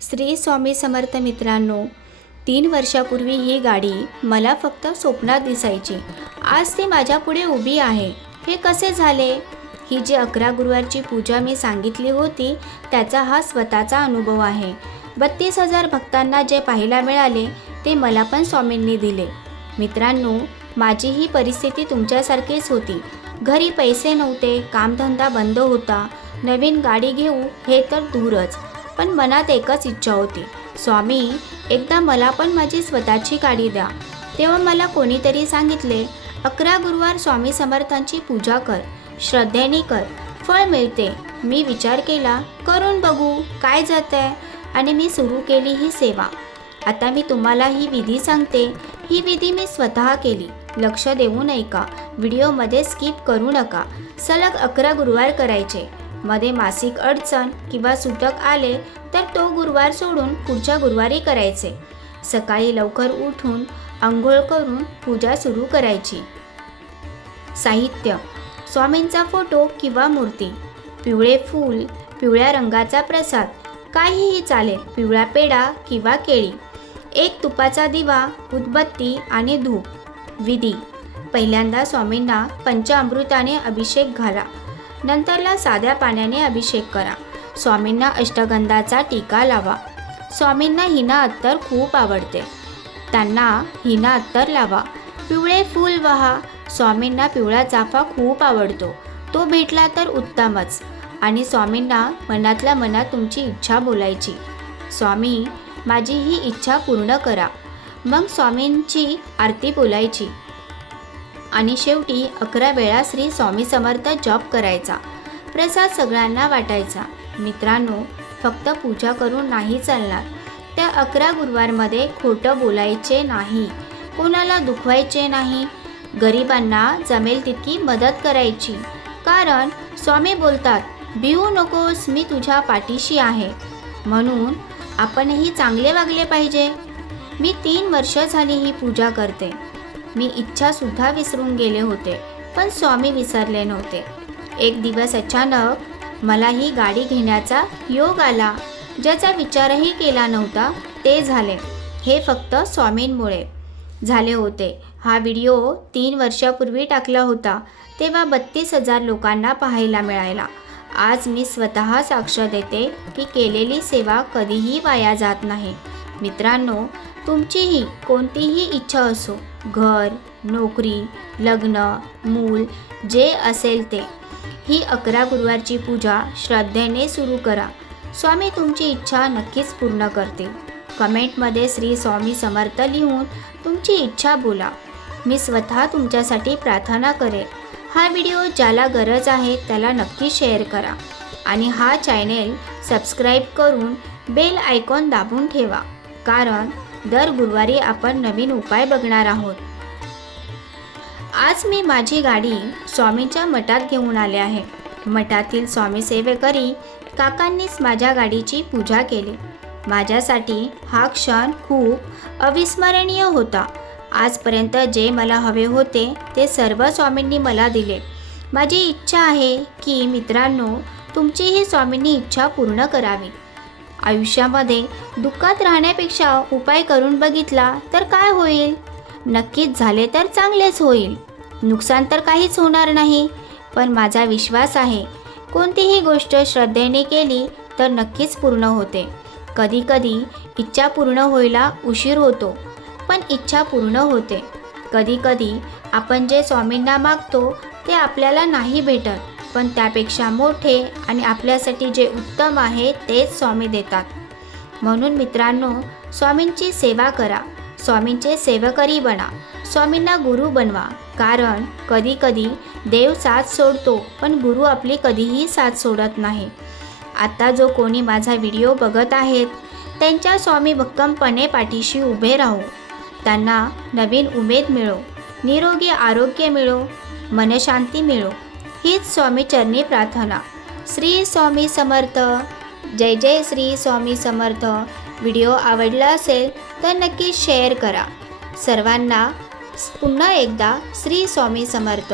श्री स्वामी समर्थ मित्रांनो, 3 वर्षापूर्वी ही गाडी मला फक्त स्वप्नात दिसायची. आज ती माझ्यापुढे उभी आहे. हे कसे झाले? ही जी 11 गुरुवारची पूजा मी सांगितली होती त्याचा हा स्वतःचा अनुभव आहे. 32,000 भक्तांना जे पाहायला मिळाले ते मला पण स्वामींनी दिले. मित्रांनो, माझी ही परिस्थिती तुमच्यासारखीच होती. घरी पैसे नव्हते, कामधंदा बंद होता, नवीन गाडी घेऊ हे तर दूरच. पण मनात एकच इच्छा होती, स्वामी एकदा मला पण माझी स्वतःची गाडी द्या. तेव्हा मला कोणीतरी सांगितले, 11 गुरुवार स्वामी समर्थांची पूजा कर, श्रद्धेने कर, फळ मिळते. मी विचार केला, करून बघू काय जातंय, आणि मी सुरू केली ही सेवा. आता मी तुम्हाला ही विधी सांगते. ही विधी मी स्वतः केली. लक्ष देऊन ऐका, व्हिडिओमध्ये स्किप करू नका. सलग 11 गुरुवार करायचे. मध्ये मासिक अडचण किंवा सुतक आले तर तो गुरुवार सोडून पुढच्या गुरुवारी करायचे. सकाळी लवकर उठून अंघोळ करून पूजा सुरू करायची. साहित्य: स्वामींचा फोटो किंवा मूर्ती, पिवळे फूल, पिवळ्या रंगाचा प्रसाद, काहीही चालेल, पिवळा पेढा किंवा केळी, एक तुपाचा दिवा, उदबत्ती आणि धूप. विधी: पहिल्यांदा स्वामींना पंचामृताने अभिषेक घाला. नंतरला साध्या पाण्याने अभिषेक करा. स्वामींना अष्टगंधाचा टीका लावा. स्वामींना हिना अत्तर खूप आवडते, त्यांना हिना अत्तर लावा. पिवळे फूल वहा. स्वामींना पिवळा चाफा खूप आवडतो, तो भेटला तर उत्तमच. आणि स्वामींना मनातल्या मनात तुमची इच्छा बोलायची, स्वामी माझी ही इच्छा पूर्ण करा. मग स्वामींची आरती बोलायची आणि शेवटी 11 वेळा श्री स्वामी समर्थ जप करायचा. प्रसाद सगळ्यांना वाटायचा. मित्रांनो, फक्त पूजा करून नाही चालणार. त्या 11 गुरुवारमध्ये खोटं बोलायचे नाही, कोणाला दुखवायचे नाही, गरिबांना जमेल तितकी मदत करायची. कारण स्वामी बोलतात, भिवू नकोस, मी तुझ्या पाठीशी आहे. म्हणून आपणही चांगले वागले पाहिजे. मी 3 वर्ष झाली ही पूजा करते. मी इच्छासुद्धा विसरून गेले होते, पण स्वामी विसरले नव्हते. एक दिवस अचानक मला ही गाडी घेण्याचा योग आला. ज्याचा विचारही केला नव्हता ते झाले. हे फक्त स्वामींमुळे झाले होते. हा व्हिडिओ 3 वर्षापूर्वी टाकला होता, तेव्हा 32,000 लोकांना पाहायला मिळाला. आज मी स्वतः साक्ष देते की केलेली सेवा कधीही वाया जात नाही. मित्रांनो, तुमचीही कोणतीही इच्छा असो, घर, नोकरी, लग्न, मूल, जे असेल ते, ही 11 गुरुवारची पूजा श्रद्धेने सुरू करा. स्वामी तुमची इच्छा नक्कीच पूर्ण करतील. कमेंटमध्ये श्री स्वामी समर्थ लिहून तुमची इच्छा बोला. मी स्वतः तुमच्यासाठी प्रार्थना करेन. हा व्हिडिओ ज्याला गरज आहे त्याला नक्की शेअर करा आणि हा चॅनेल सबस्क्राईब करून बेल आयकॉन दाबून ठेवा, कारण दर गुरुवारी आपण नवीन उपाय बघणार आहोत. आज मी माझी गाडी स्वामींच्या मठात घेऊन आले आहे. मठातील स्वामी सेवेकरी काकांनीच माझ्या गाडीची पूजा केली. माझ्यासाठी हा क्षण खूप अविस्मरणीय होता. आजपर्यंत जे मला हवे होते ते सर्व स्वामींनी मला दिले. माझी इच्छा आहे की मित्रांनो, तुमचीही स्वामींनी इच्छा पूर्ण करावी. आयुष्यामध्ये दुःखात राहण्यापेक्षा उपाय करून बघितला तर काय होईल? नक्कीच झाले तर चांगलेच होईल. नुकसान तर काहीच होणार नाही. पण माझा विश्वास आहे, कोणतीही गोष्ट श्रद्धेने केली तर नक्कीच पूर्ण होते. कधीकधी इच्छा पूर्ण व्हायला उशीर होतो, पण इच्छा पूर्ण होते. कधीकधी आपण जे स्वामींना मागतो ते आपल्याला नाही भेटत, पण त्यापेक्षा मोठे आणि आपल्यासाठी जे उत्तम आहे तेच स्वामी देतात. म्हणून मित्रांनो, स्वामींची सेवा करा, स्वामींचे सेवकरी बना, स्वामींना गुरु बनवा. कारण कधीकधी देव साथ सोडतो, पण गुरु आपली कधीही साथ सोडत नाही. आता जो कोणी माझा व्हिडिओ बघत आहेत त्यांच्या स्वामी भक्कमपणे पाठीशी उभे राहो. त्यांना नवीन उमेद मिळो, निरोगी आरोग्य मिळो, मनशांती मिळो, हीच स्वामी चरणी प्रार्थना. श्री स्वामी समर्थ. जय जय श्री स्वामी समर्थ. व्हिडिओ आवडला असेल तर नक्की शेअर करा. सर्वांना पुन्हा एकदा श्री स्वामी समर्थ.